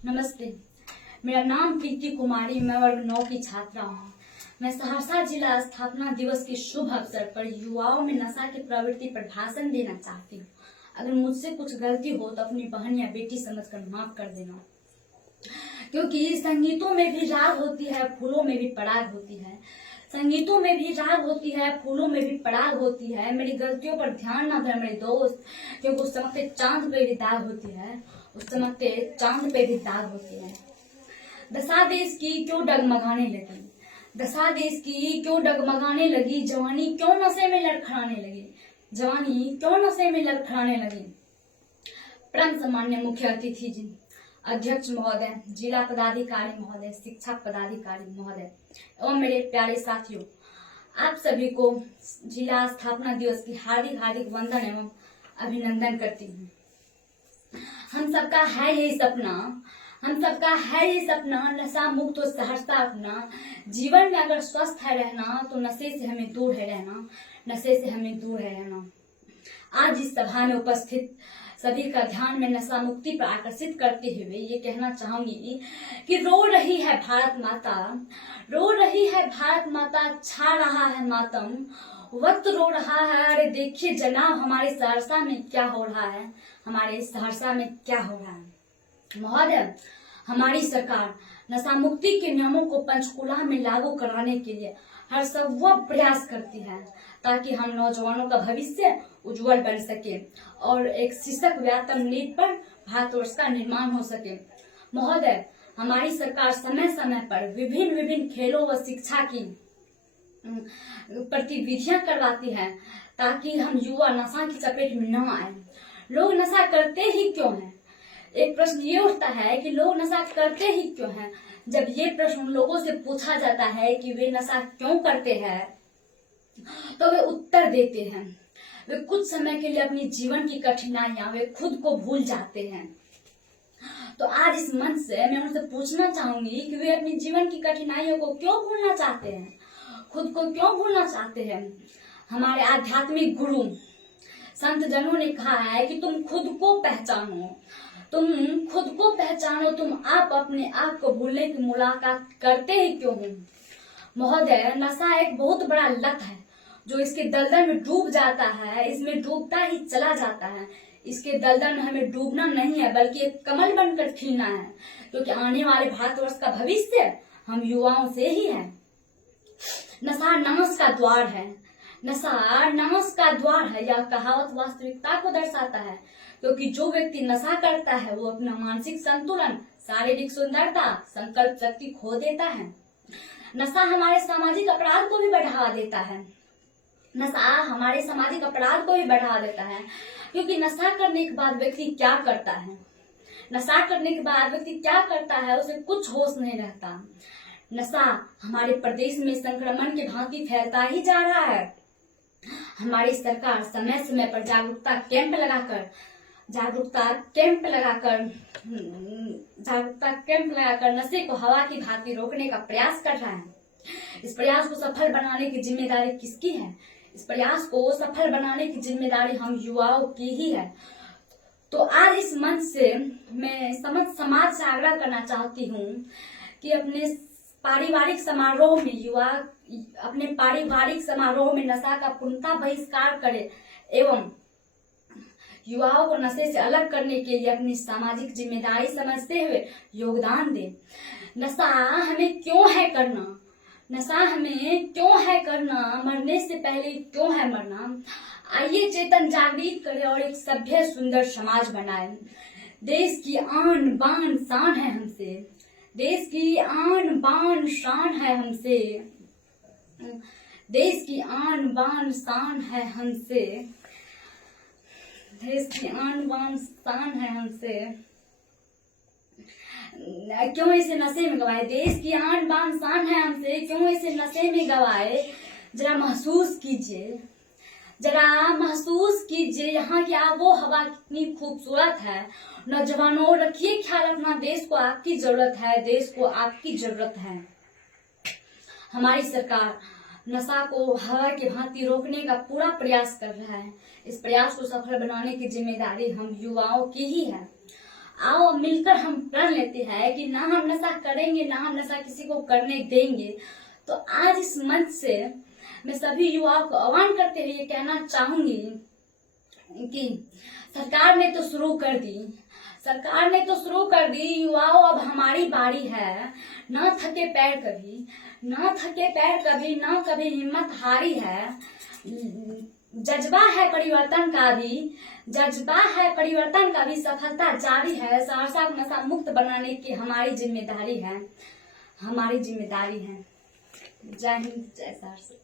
नमस्ते, मेरा नाम प्रीति कुमारी, मैं वर्ग 9 की छात्रा हूँ। मैं सहरसा जिला स्थापना दिवस के शुभ अवसर पर युवाओं में नशा की प्रवृत्ति पर भाषण देना चाहती हूँ। अगर मुझसे कुछ गलती हो तो अपनी बहन या बेटी समझकर माफ कर देना, क्योंकि संगीतों में भी राग होती है, फूलों में भी पराग होती है। संगीतों में भी राग होती है, फूलों में भी पराग होती है। मेरी गलतियों पर ध्यान न देना मेरे दोस्त, क्योंकि उस चमकते चांद पे भी दाग होती है, उस चमकते चांद पे भी दाग होती है। दशा देश की क्यों डगमगाने लगी, दशा देश की क्यों डगमगाने लगी, जवानी क्यों नशे में लड़खड़ाने लगी, जवानी क्यों नशे में लड़खड़ाने लगी। परम सम्मान्य मुख्य अतिथि जी, अध्यक्ष महोदय, जिला पदाधिकारी महोदय, शिक्षा पदाधिकारी महोदय एवं मेरे प्यारे साथियों, आप सभी को जिला स्थापना दिवस की हार्दिक हार्दिक वंदन एवं अभिनंदन करती हूँ। हम सबका है यही सपना, हम सबका है ये सपना, नशा मुक्त हो सहरसा अपना। जीवन में अगर स्वस्थ है रहना तो नशे से हमें दूर है रहना, नशे से हमें दूर है रहना। आज इस सभा में उपस्थित सभी का ध्यान में नशा मुक्ति पर आकर्षित करते हुए ये कहना चाहूंगी कि रो रही है भारत माता, रो रही है भारत माता, छा रहा है मातम, वक्त रो रहा है। अरे देखिए जनाब, हमारे सहरसा में क्या हो रहा है, हमारे सहरसा में क्या हो रहा है। महोदय, हमारी सरकार नशा मुक्ति के नियमों को पंचकूला में लागू कराने के लिए हर संभव प्रयास करती है, ताकि हम नौजवानों का भविष्य उज्जवल बन सके और एक शिक्षक वेतन नीति पर भारतवर्ष का निर्माण हो सके। महोदय, हमारी सरकार समय समय पर विभिन्न खेलों व शिक्षा की गतिविधियां करवाती है, ताकि हम युवा नशा की चपेट में न आए। लोग नशा करते ही क्यों हैं? एक प्रश्न ये उठता है कि लोग नशा करते ही क्यों हैं। जब ये प्रश्न लोगों से पूछा जाता है कि वे नशा क्यों करते हैं, तो वे उत्तर देते हैं, वे कुछ समय के लिए अपनी जीवन की कठिनाइयां वे खुद को भूल जाते हैं। तो आज इस मंच से मैं उनसे पूछना चाहूंगी कि वे अपनी जीवन की कठिनाइयों को क्यों भूलना चाहते हैं, खुद को क्यों भूलना चाहते हैं। हमारे आध्यात्मिक गुरु संत जनों ने कहा है कि तुम खुद को पहचानो, तुम खुद को पहचानो, तुम आप अपने आप को भूलने की मुलाकात करते ही क्यों हो। महोदय, नशा एक बहुत बड़ा लत है जो इसके दलदल में डूब जाता है, इसमें डूबता ही चला जाता है। इसके दलदल में हमें डूबना नहीं है, बल्कि एक कमल बनकर खिलना है, क्योंकि आने वाले भारतवर्ष का भविष्य हम युवाओं से ही है। नशा नाश का द्वार है, नशा नाश का द्वार है। यह कहावत वास्तविकता को दर्शाता है, क्योंकि जो व्यक्ति नशा करता है वो अपना मानसिक संतुलन, शारीरिक सुंदरता, संकल्प शक्ति खो देता है। नशा हमारे सामाजिक अपराध को भी बढ़ावा देता है, नशा हमारे सामाजिक अपराध को भी बढ़ावा देता है, क्योंकि नशा करने के बाद व्यक्ति क्या करता है, नशा करने के बाद व्यक्ति क्या करता है, उसे कुछ होश नहीं रहता। नशा हमारे प्रदेश में संक्रमण की भांति फैलता ही जा रहा है। हमारी सरकार समय समय पर जागरूकता कैंप लगाकर नशे को हवा की भांति रोकने का प्रयास कर रहा है। इस प्रयास को सफल बनाने की जिम्मेदारी किसकी है? इस प्रयास को सफल बनाने की जिम्मेदारी हम युवाओं की ही है। तो आज इस मंच से मैं समाज से आग्रह करना चाहती हूँ कि अपने पारिवारिक समारोह में नशा का पूर्णतः बहिष्कार करें एवं युवाओं को नशे से अलग करने के लिए अपनी सामाजिक जिम्मेदारी समझते हुए योगदान दें। नशा हमें क्यों है करना, नशा हमें क्यों है करना, मरने से पहले क्यों है मरना। आइए चेतन जागृत करें और एक सभ्य सुंदर समाज बनाएं। देश की आन बान शान है हमसे, देश की आन बान शान है हमसे, देश की आन बान शान है हमसे, देश की आन बान शान है हमसे। क्यों इसे नशे में गवाए, देश की आन बान शान है हमसे, क्यों इसे नशे में गवाए। जरा महसूस कीजिए, जरा महसूस कीजिए यहाँ की आबो हवा कितनी खूबसूरत है। नौजवानों, रखिए ख्याल अपना, देश को आपकी जरूरत है, देश को आपकी जरूरत है। हमारी सरकार नशा को हवा की भांति रोकने का पूरा प्रयास कर रहा है। इस प्रयास को सफल बनाने की जिम्मेदारी हम युवाओं की ही है। आओ मिलकर हम प्रण लेते हैं कि ना हम नशा करेंगे, ना हम नशा किसी को करने देंगे। तो आज इस मंच से मैं सभी युवाओं को आह्वान करते हुए ये कहना चाहूंगी कि सरकार ने तो शुरू कर दी, युवाओं अब हमारी बारी है। न थके पैर कभी, न कभी हिम्मत हारी है। जज्बा है परिवर्तन का भी, सफलता जारी है। सहरसा को नशा मुक्त बनाने की हमारी जिम्मेदारी है। जय हिंद, जय सहरसा।